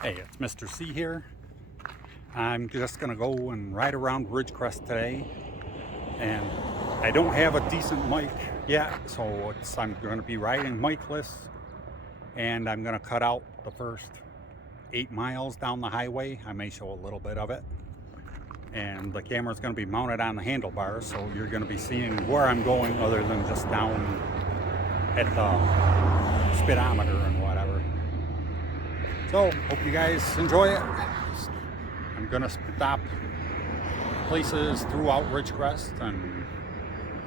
Hey, it's Mr. C here. I'm just gonna go and ride around Ridgecrest today, and I don't have a decent mic yet, so I'm gonna be riding micless, and I'm gonna cut out the first 8 miles down the highway. I may show a little bit of it, and the camera's gonna be mounted on the handlebars, so you're gonna be seeing where I'm going other than just down at the speedometer and whatever. So, hope you guys enjoy it. I'm gonna stop places throughout Ridgecrest and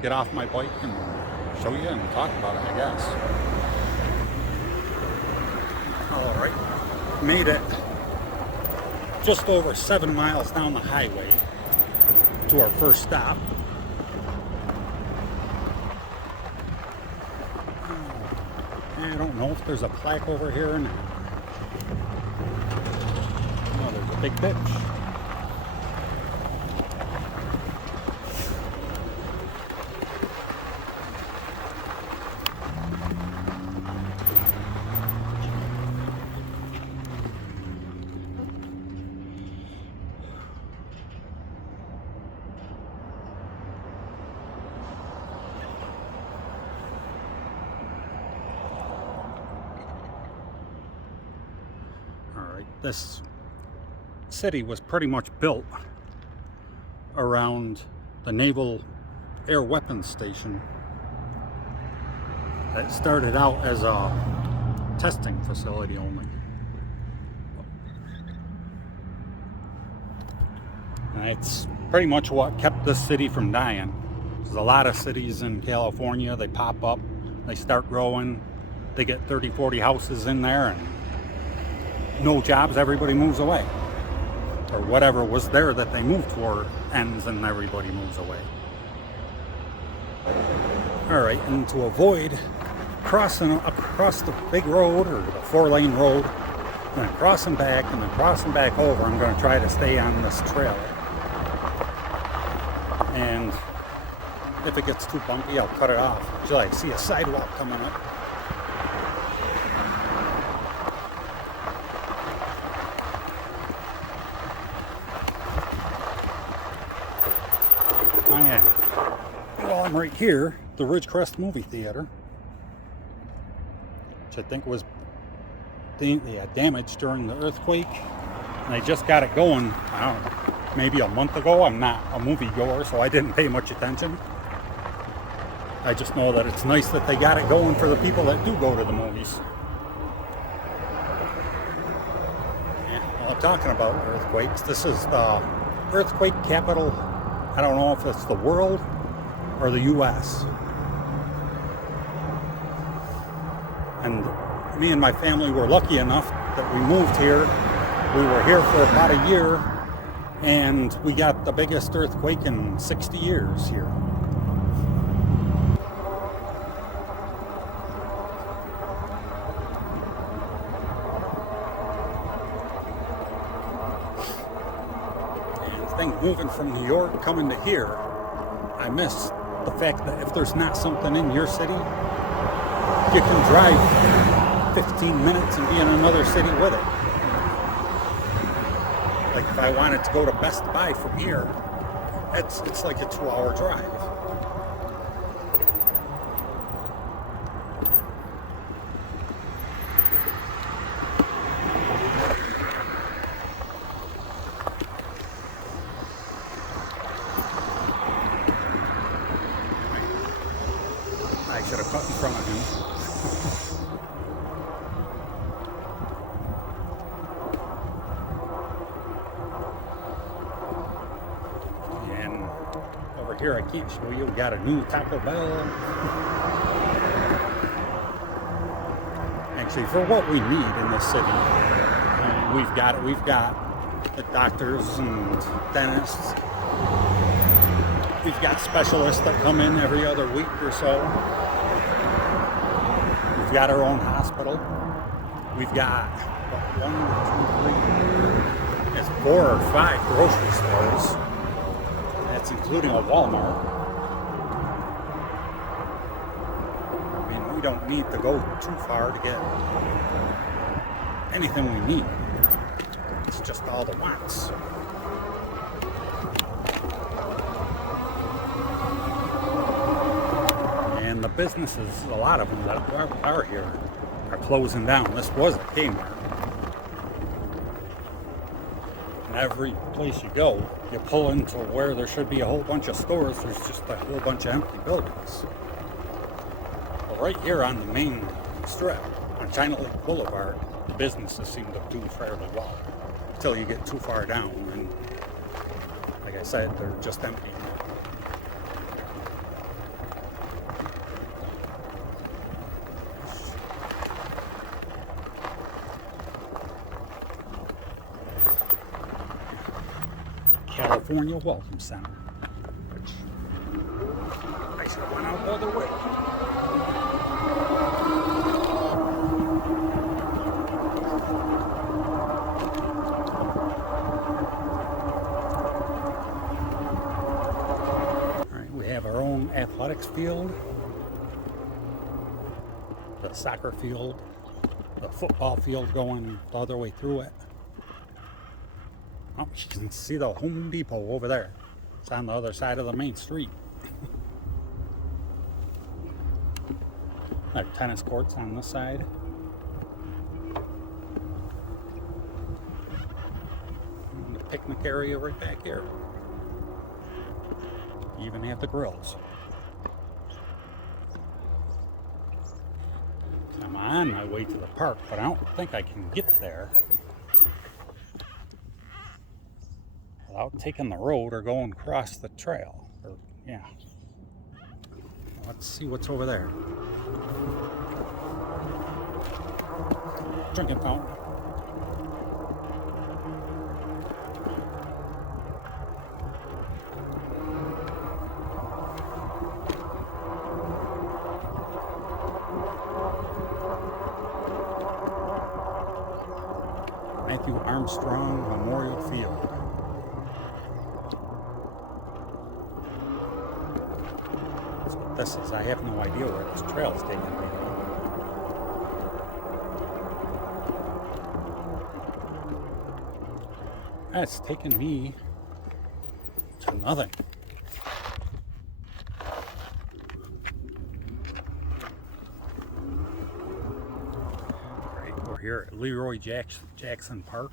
get off my bike and show you and talk about it, I guess. Alright, made it just over 7 miles down the highway to our first stop. I don't know if there's a plaque over here or not. Oh, there's a big ditch. Alright, this city was pretty much built around the Naval Air Weapons Station. It started out as a testing facility only. And it's pretty much what kept this city from dying. There's a lot of cities in California, they pop up, they start growing, they get 30, 40 houses in there, and no jobs, everybody moves away. Or whatever was there that they moved for ends and everybody moves away. Alright, and to avoid crossing across the big road or the 4-lane road, and then crossing back and then crossing back over, I'm going to try to stay on this trail. And if it gets too bumpy, I'll cut it off until I see a sidewalk coming up. Oh yeah. Well, I'm right here, the Ridgecrest movie theater, which I think was damaged during the earthquake, and they just got it going, I don't know, maybe a month ago. I'm not a movie goer, so I didn't pay much attention. I just know that it's nice that they got it going for the people that do go to the movies. Yeah, well, I'm talking about earthquakes. This is the earthquake capital. I don't know if it's the world or the U.S. And me and my family were lucky enough that we moved here. We were here for about a year, and we got the biggest earthquake in 60 years here. Moving from New York, coming to here, I miss the fact that if there's not something in your city, you can drive 15 minutes and be in another city with it. Like if I wanted to go to Best Buy from here, it's like a 2-hour drive. I should have cut in front of him. And over here I can't show you, we got a new Taco Bell. Actually, for what we need in this city, we've got the doctors and dentists. We've got specialists that come in every other week or so. We've got our own hospital. We've got, it's 4 or 5 grocery stores. That's including a Walmart. I mean, we don't need to go too far to get anything we need. It's just all the wants. And the businesses, a lot of them that are here, are closing down. This was a Kmart. And every place you go, you pull into where there should be a whole bunch of stores, there's just a whole bunch of empty buildings. But right here on the main strip, on China Lake Boulevard, the businesses seem to do fairly well. Until you get too far down, and like I said, they're just empty. California Welcome Center, which I should have went out the other way. All right, we have our own athletics field, the soccer field, the football field going the other way through it. Oh, you can see the Home Depot over there. It's on the other side of the main street. There are tennis courts on this side. And the picnic area right back here. You even have the grills. I'm on my way to the park, but I don't think I can get there without taking the road or going across the trail. Or, yeah. Let's see what's over there. Drinking fountain. Matthew Armstrong Memorial Field. That's what this is. I have no idea where this trail is taking me. That's taking me to nothing. Right, we're here at Leroy Jackson Park,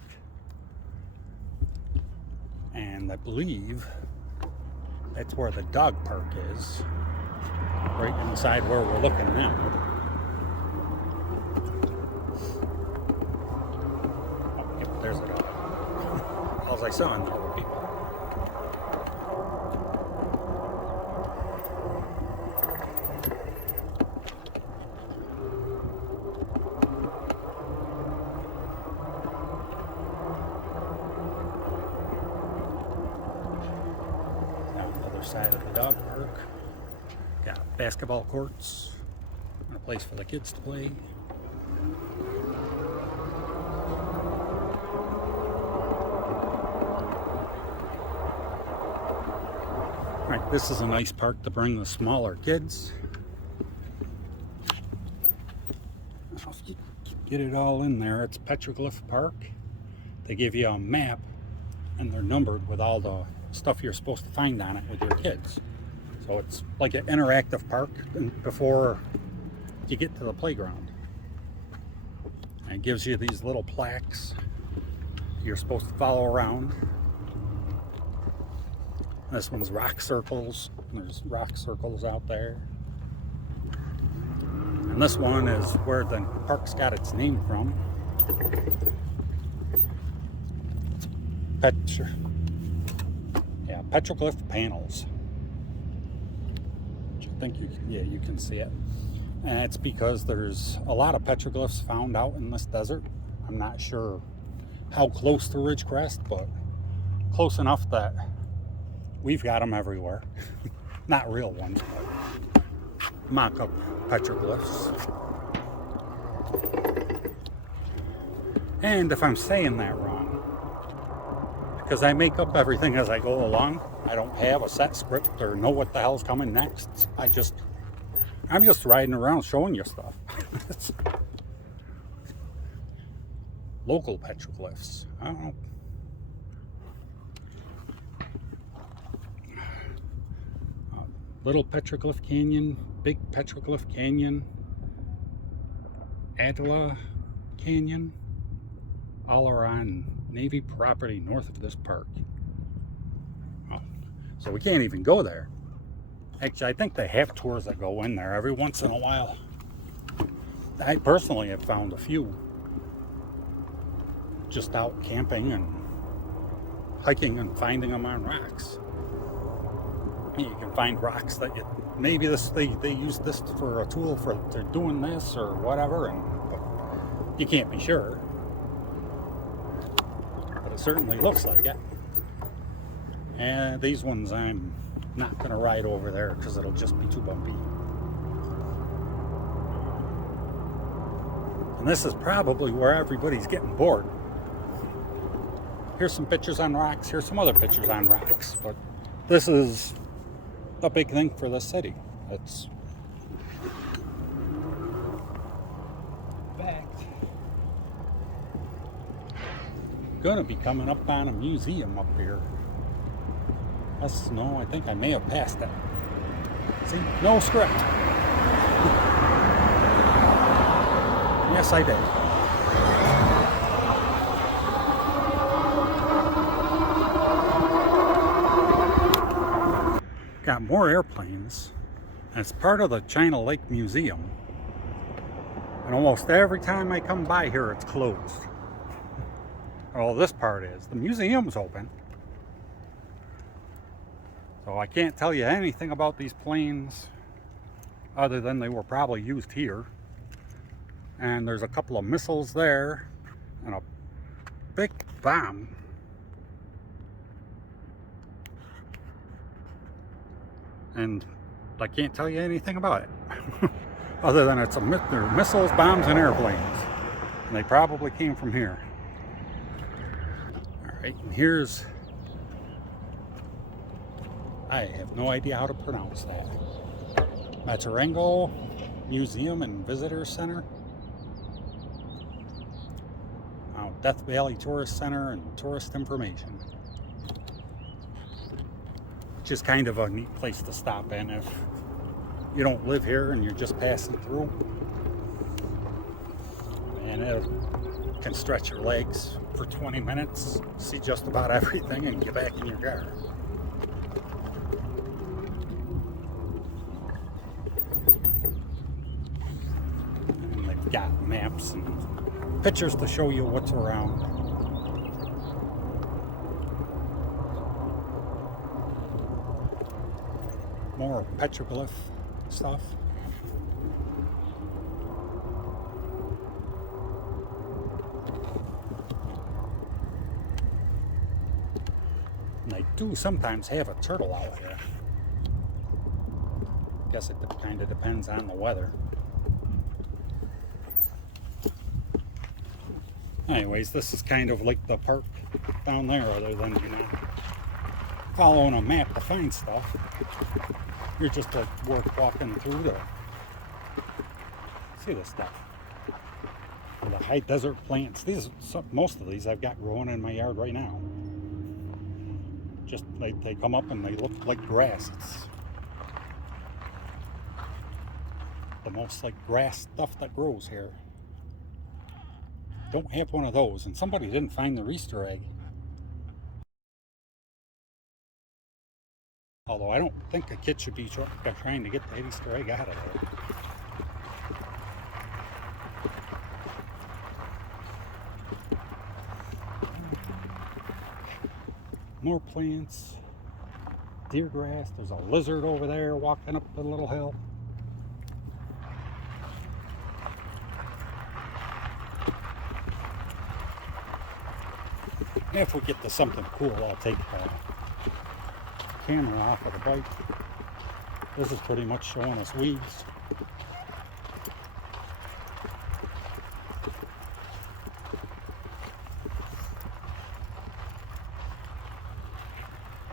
and I believe that's where the dog park is, right inside where we're looking now. Oh, yep, there's a dog. All I saw in there were people. Down the other side of the dog park, got basketball courts and a place for the kids to play. Right, this is a nice park to bring the smaller kids. If you get it all in there, it's Petroglyph Park. They give you a map and they're numbered with all the stuff you're supposed to find on it with your kids. So it's like an interactive park before you get to the playground. And it gives you these little plaques you're supposed to follow around. This one's rock circles. There's rock circles out there. And this one is where the park's got its name from. Petroglyph panels. I think you can see it. And it's because there's a lot of petroglyphs found out in this desert. I'm not sure how close to Ridgecrest, but close enough that we've got them everywhere. Not real ones, but mock-up petroglyphs. And if I'm saying that wrong, because I make up everything as I go along, I don't have a set script or know what the hell's coming next. I'm just riding around showing you stuff. Local petroglyphs. I don't know. Little Petroglyph Canyon, Big Petroglyph Canyon, Adela Canyon, all are on Navy property north of this park. Oh, so we can't even go there. Actually, I think they have tours that go in there every once in a while. I personally have found a few just out camping and hiking and finding them on rocks. You can find rocks that maybe they use this for a tool for they're doing this or whatever, and but you can't be sure. But it certainly looks like it. And these ones I'm not going to ride over there because it'll just be too bumpy. And this is probably where everybody's getting bored. Here's some pictures on rocks, here's some other pictures on rocks, but this is a big thing for the city. It's fact. Gonna be coming up on a museum up here. No, I think I may have passed it. See, no script. Yes, I did. Got more airplanes, and it's part of the China Lake Museum. And almost every time I come by here, it's closed. Well, this part is. The museum's open. So I can't tell you anything about these planes other than they were probably used here. And there's a couple of missiles there and a big bomb. And I can't tell you anything about it other than it's they're missiles, bombs, and airplanes, and they probably came from here. All right, and here's, I have no idea how to pronounce that, Matarango Museum and Visitor Center, Death Valley Tourist Center and Tourist Information. Just kind of a neat place to stop in if you don't live here and you're just passing through. And it can stretch your legs for 20 minutes, see just about everything, and get back in your car. And they've got maps and pictures to show you what's around. More petroglyph stuff. And they do sometimes have a turtle out here. Guess it kind of depends on the weather. Anyways, this is kind of like the park down there, other than, you know, following a map to find stuff. You're just like walking through to see this stuff. The high desert plants. Most of these I've got growing in my yard right now. Just they come up and they look like grass. It's the most like grass stuff that grows here. Don't have one of those, and somebody didn't find the Easter egg. Although I don't think a kid should be trying to get that Easter egg out of there. More plants, deer grass. There's a lizard over there walking up the little hill. If we get to something cool, I'll take camera off of the bike. This is pretty much showing us weeds.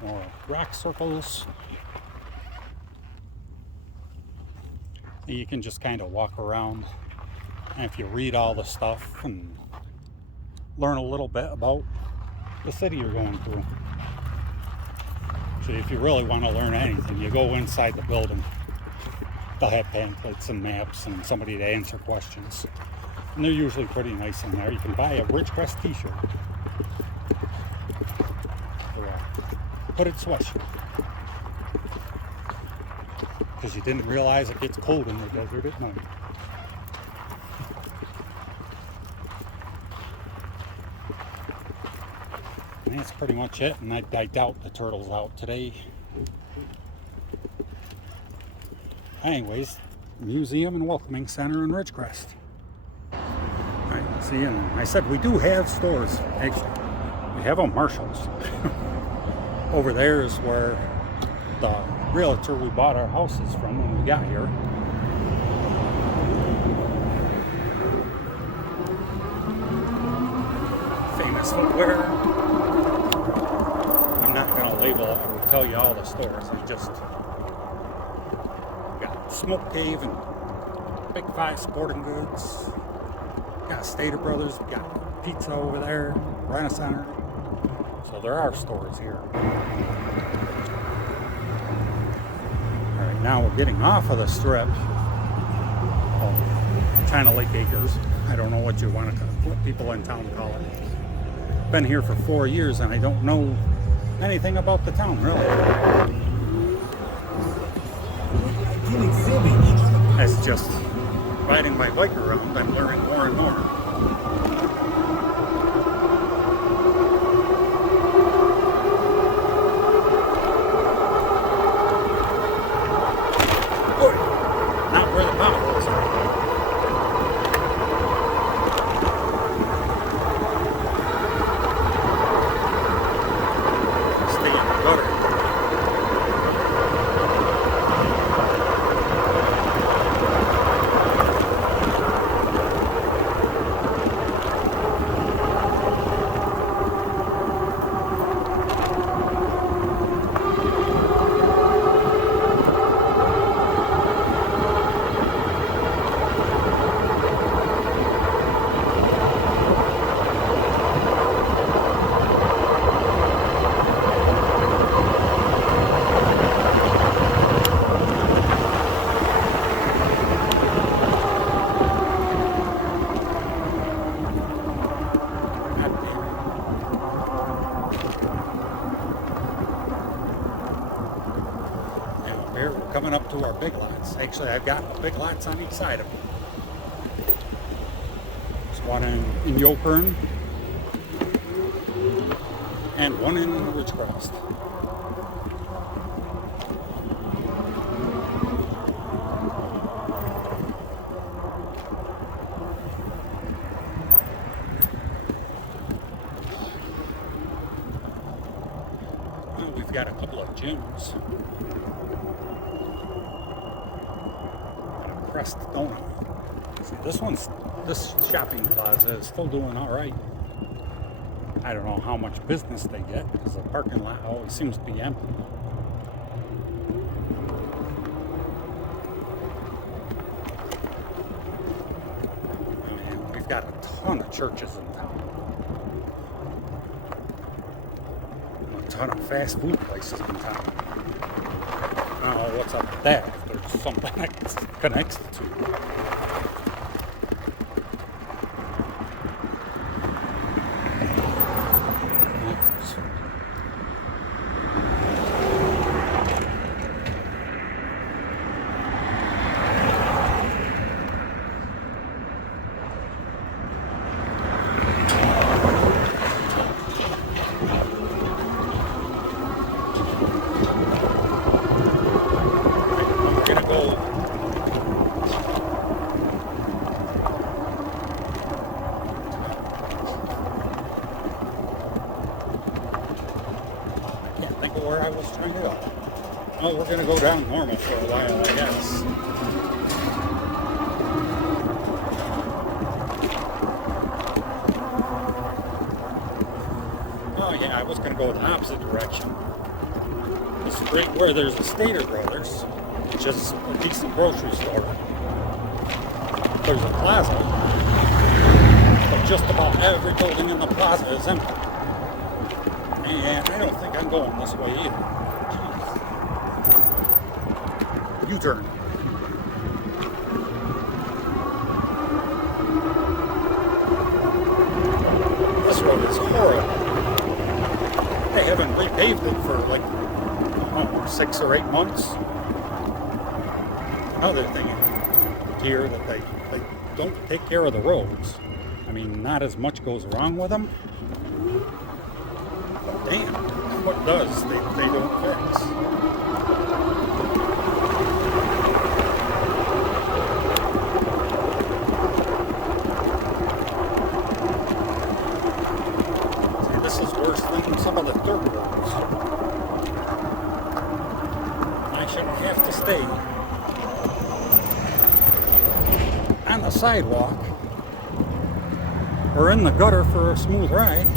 More rock circles. You can just kind of walk around, and if you read all the stuff and learn a little bit about the city you're going through. Actually, if you really want to learn anything, you go inside the building. They'll have pamphlets and maps and somebody to answer questions. And they're usually pretty nice in there. You can buy a Ridgecrest t-shirt. Or a hooded sweatshirt. Because you didn't realize it gets cold in the desert at night. And that's pretty much it. And I doubt the turtle's out today. Anyways, museum and welcoming center in Ridgecrest. Alright, see, and I said we do have stores. Actually, we have a Marshall's. Over there is where the realtor we bought our houses from when we got here. Famous footwear. I'm not going to label it or tell you all the stores. I just got Smoke Cave and Big Five Sporting Goods. Got Stater Brothers. We got pizza over there. Rent-A-Center. So there are stores here. Alright, now we're getting off of the strip. Oh, China Lake Acres. I don't know what you want to call it, what people in town call it. Been here for 4 years and I don't know anything about the town, really. It's just riding my bike around, I'm learning more and more. Not where the potholes are. Stay in the gutter. Here we're coming up to our big lots. Actually, I've got big lots on each side of them. There's one in Yokern and one in Ridgecrest. Well, we've got a couple of gyms. Crest Donut. See, this shopping plaza is still doing all right. I don't know how much business they get because the parking lot always seems to be empty. And we've got a ton of churches in town. A ton of fast food places in town. I don't know what's up with that, if there's something that connects the two. Where I was trying to go. Well, we're going to go down normal for a while, I guess. Oh yeah, I was going to go the opposite direction. It's right where there's a Stater Brothers, which is a decent grocery store. There's a plaza, but just about every building in the plaza is empty. And I don't think I'm going this way either. U-turn. This road is horrible. They haven't repaved it for like 6 or 8 months. Another thing here that they don't take care of the roads. I mean, not as much goes wrong with them. But damn, what does they don't fix? See, this is worse than some of the dirt roads. I shouldn't have to stay on the sidewalk or in the gutter for a smooth ride.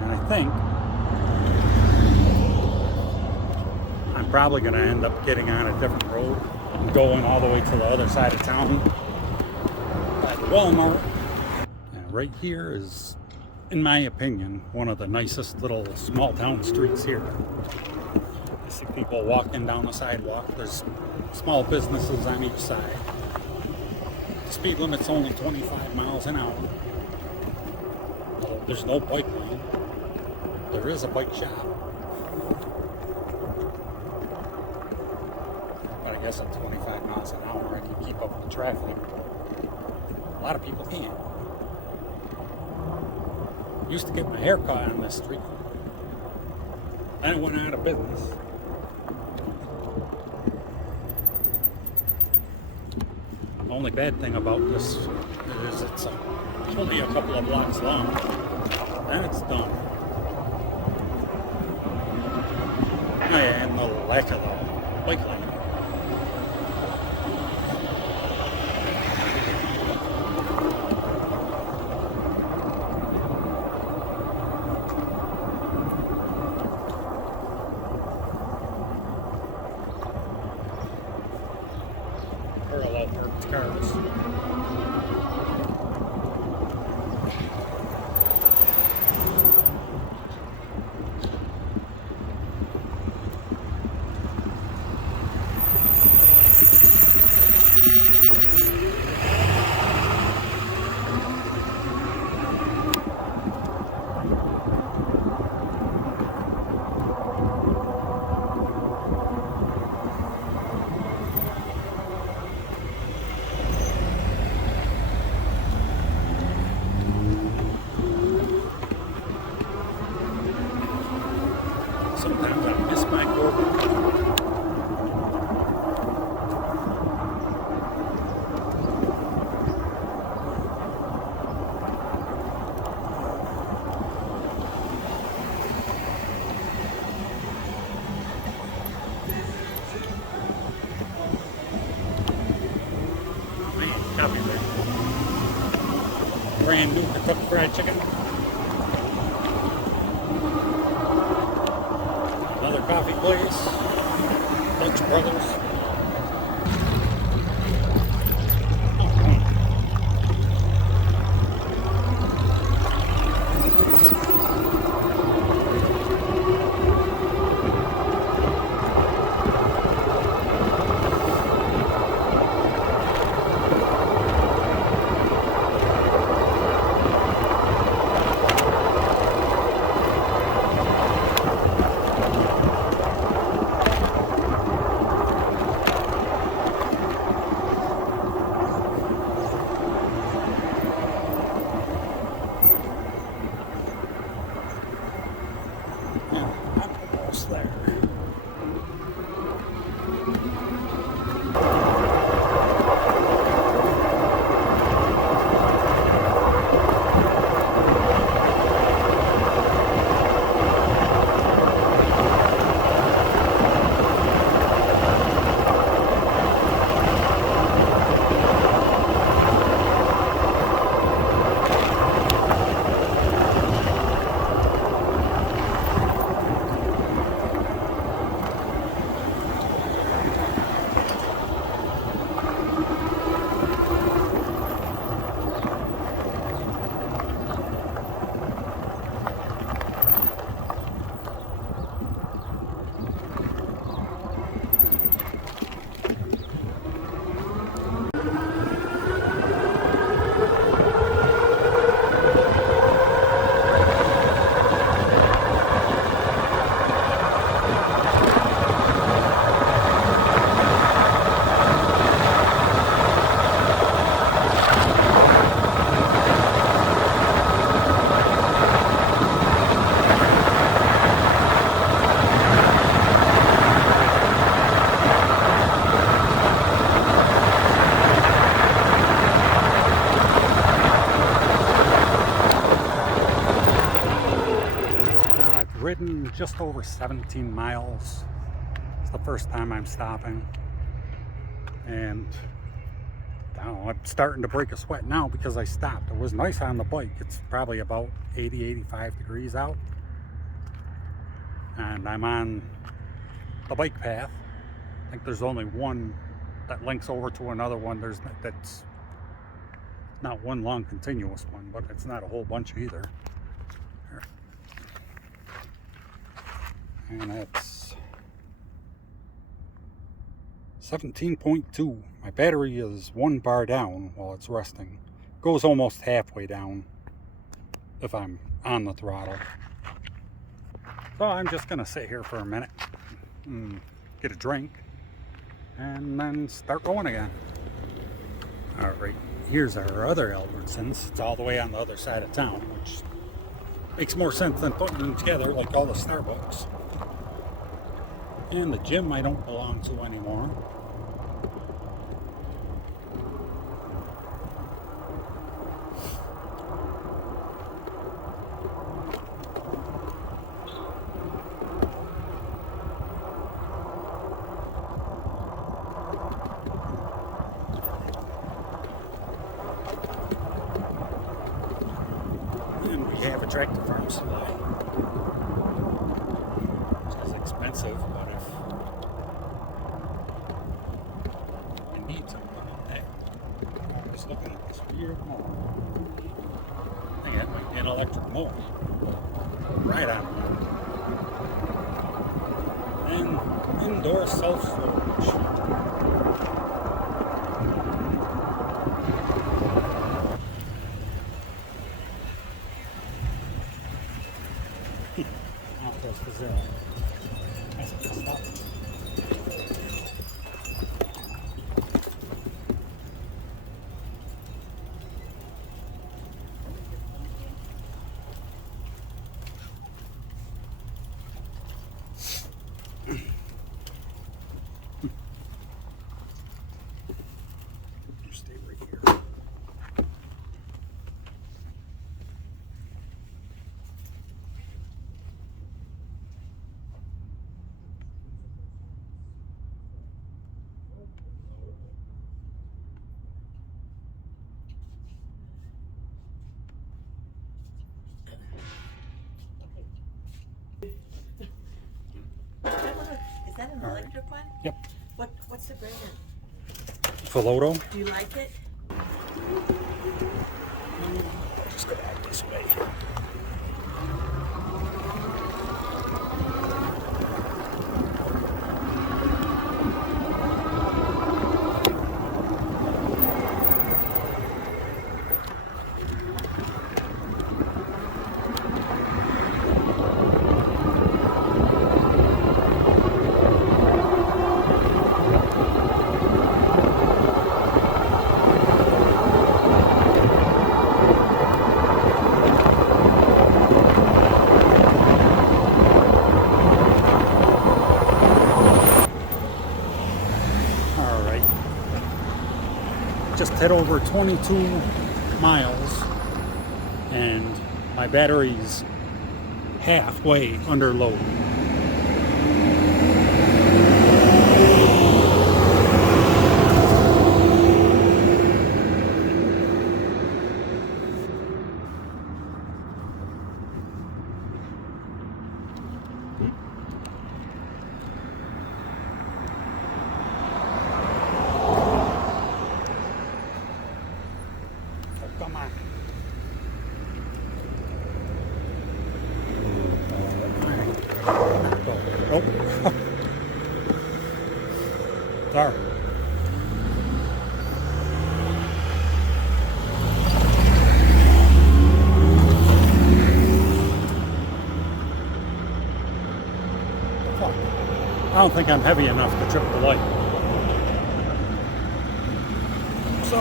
And I think I'm probably going to end up getting on a different road and going all the way to the other side of town by the Walmart. And right here is, in my opinion, one of the nicest little small town streets here. I see people walking down the sidewalk. There's small businesses on each side. The speed limit's only 25 miles an hour. There's no bike lane. There is a bike shop. But I guess at 25 miles an hour I can keep up with the traffic. A lot of people can't. Used to get my hair cut on this street. Then it went out of business. The only bad thing about this is it's only a couple of blocks long. Then it's done. Oh yeah, and the lack of the bike lane. Parallel parked cars. Sometimes I miss my Corvette. Man, copy that. Brand new Kentucky Fried Chicken. Another coffee place, Dutch Brothers. just over 17 miles. It's the first time I'm stopping. And I don't know, I'm starting to break a sweat now because I stopped. It was nice on the bike. It's probably about 80, 85 degrees out. And I'm on the bike path. I think there's only one that links over to another one. That's not one long continuous one, but it's not a whole bunch either. Here. And that's 17.2. My battery is 1 bar down while it's resting. Goes almost halfway down if I'm on the throttle. So I'm just gonna sit here for a minute and get a drink and then start going again. All right, here's our other Albertsons. It's all the way on the other side of town, which makes more sense than putting them together like all the Starbucks. And the gym I don't belong to anymore. And we have a tractor farm supply, which is expensive, but if I need something, hey, I'm just looking at this weird mower. I think that might be an electric mower. Right on. And indoor self-storage. That's good stuff. Stay right here. Is that an electric one? Yep. What's the brand? Veloto. Do you like it? Just go out this way. Just hit over 22 miles and my battery's halfway under load. Come on. Oh. Sorry. I don't think I'm heavy enough to trip the light. So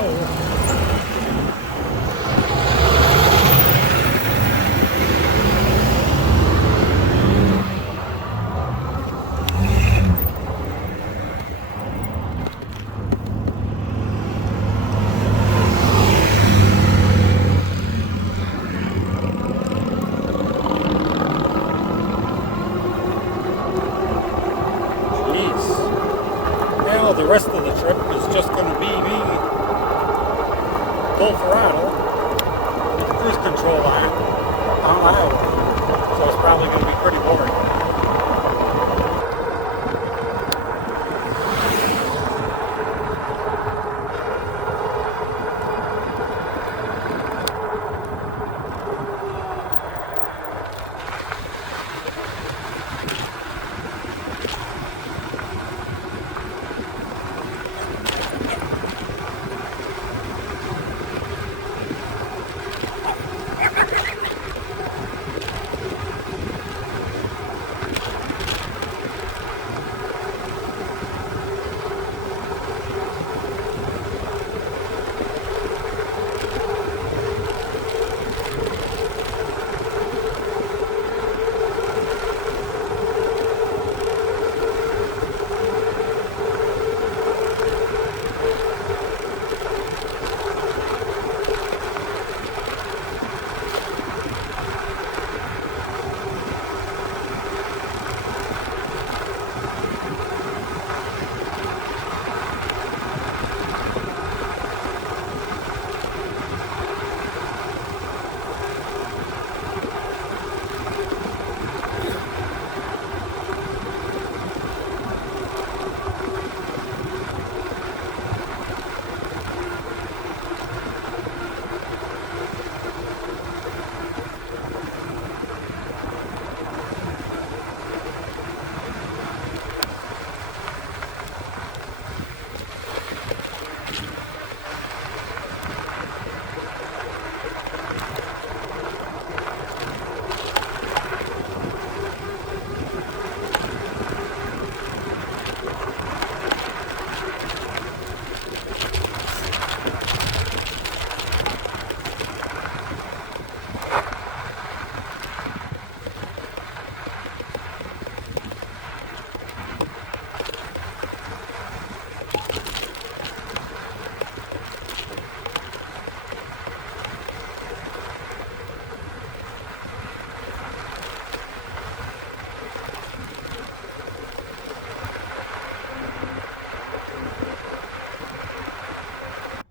just going to be me full throttle with the cruise control on highway. So it's probably going to be pretty boring.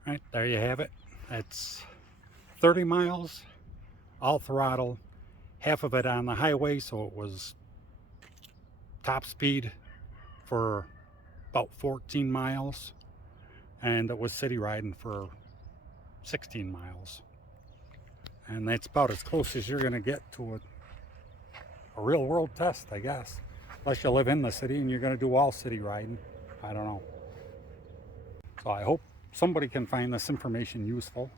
Right, there you have it. It's 30 miles, all throttle, half of it on the highway, so it was top speed for about 14 miles, and it was city riding for 16 miles. And that's about as close as you're going to get to a real world test, I guess. Unless you live in the city and you're going to do all city riding. I don't know. So I hope somebody can find this information useful.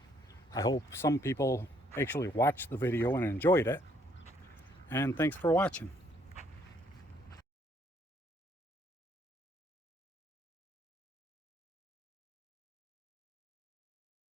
I hope some people actually watched the video and enjoyed it. And thanks for watching.